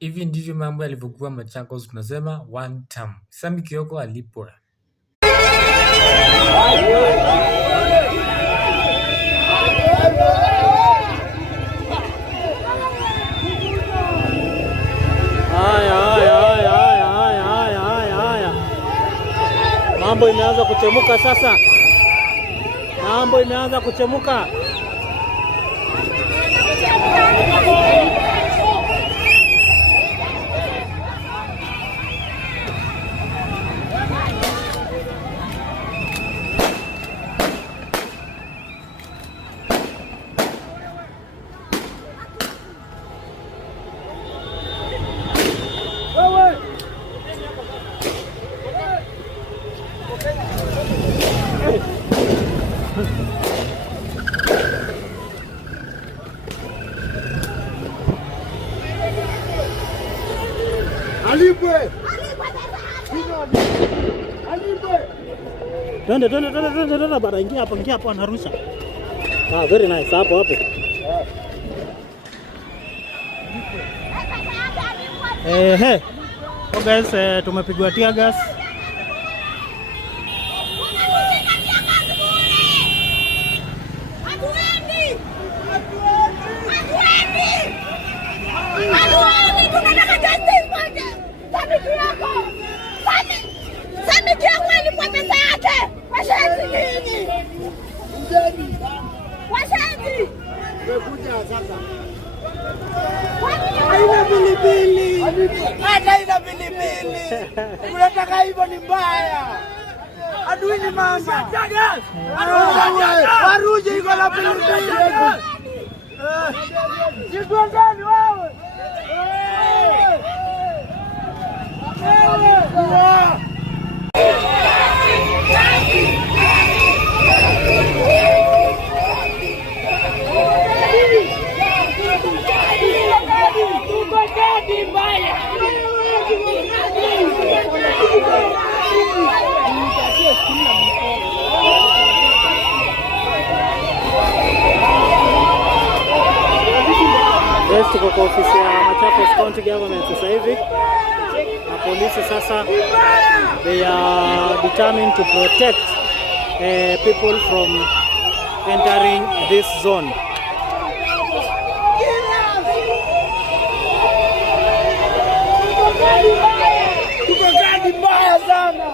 Hivi ndivyo mambo yalivyokuwa Machakos, tunasema one term. Sami Kioko alipwa. Mambo imeanza kuchemuka sasa. Mambo imeanza kuchemuka. Alipwe. Twende bana, ingia hapo anarusha. Very nice hapo. So guys, tumepigwa tear gas. Haina pilipili. Unataka hivyo ni mbaya. Adui ni mama. Waruje iko na pilipili. Jiko ndani wewe. Tuko kwa ofisi ya Machakos County Government sasa hivi. Na polisi sasa, they are determined to protect people from entering this zone. Tukakadi mbaya sana.